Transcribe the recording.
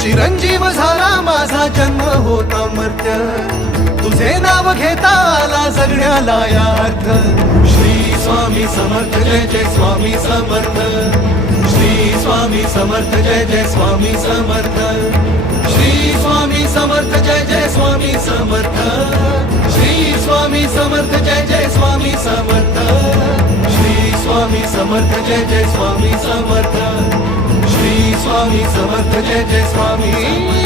चिरंजीव झाला माझा जन्म होता मर्त्य, तुझे नाव घेता आला जगण्याला या अर्थ. श्री स्वामी समर्थ जय जय स्वामी समर्थ, श्री स्वामी समर्थ जय जय स्वामी समर्थ, श्री स्वामी समर्थ जय जय स्वामी समर्थ, श्री स्वामी समर्थ जय जय स्वामी समर्थ, श्री स्वामी समर्थ जय जय स्वामी समर्थ, श्री स्वामी समर्थ जय जय स्वामी